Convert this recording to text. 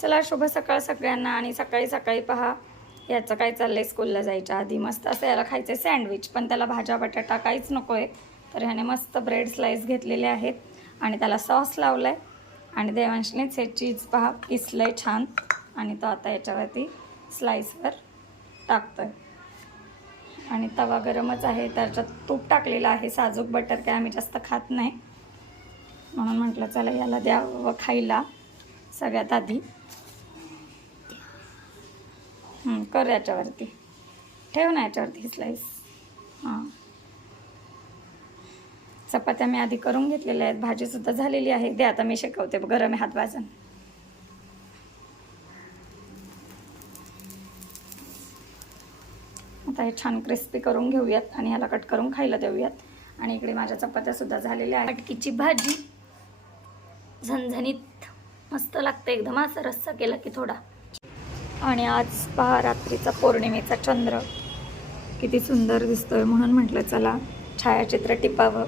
चला शुभ सकाळ सगळ्यांना. आणि सकाळी सकाळी पहा याचं काय चाललंय. स्कूलला जायच्या आधी मस्त असं याला खायचं सँडविच, पण त्याला भाज्या बटाटा काहीच नको आहे. तर ह्याने मस्त ब्रेड स्लाइस घेतलेले आहेत आणि त्याला सॉस लावला आहे. आणि देवांशनेच हे चीज पहा किसलं आहे छान, आणि तो आता याच्यावरती स्लाइसवर टाकतो आहे. आणि तवा गरमच आहे, त्याच्यात तूप टाकलेलं आहे. साजूक बटर काय आम्ही जास्त खात नाही, म्हणून म्हटलं चला याला द्यावं खायला सगळ्यात आधी. कर याच्यावरती ठेव ना, याच्यावरती स्लाइस. हां, चपात्या मी आधी करून घेतलेल्या आहेत, भाजीसुद्धा झालेली आहे. दे आता मी शिकवते, गरम आहे हात भाजून. आता हे छान क्रिस्पी करून घेऊयात आणि ह्याला कट करून खायला देऊयात. आणि इकडे माझ्या चपात्यासुद्धा झालेल्या आहेत. मटकीची भाजी झणझणीत मस्त लागते एकदम, असा रस्सा केला की थोडा. आणि आज पहा रात्रीचा पौर्णिमेचा चंद्र किती सुंदर दिसतोय, म्हणून म्हटलं चला छायाचित्र टिपावं.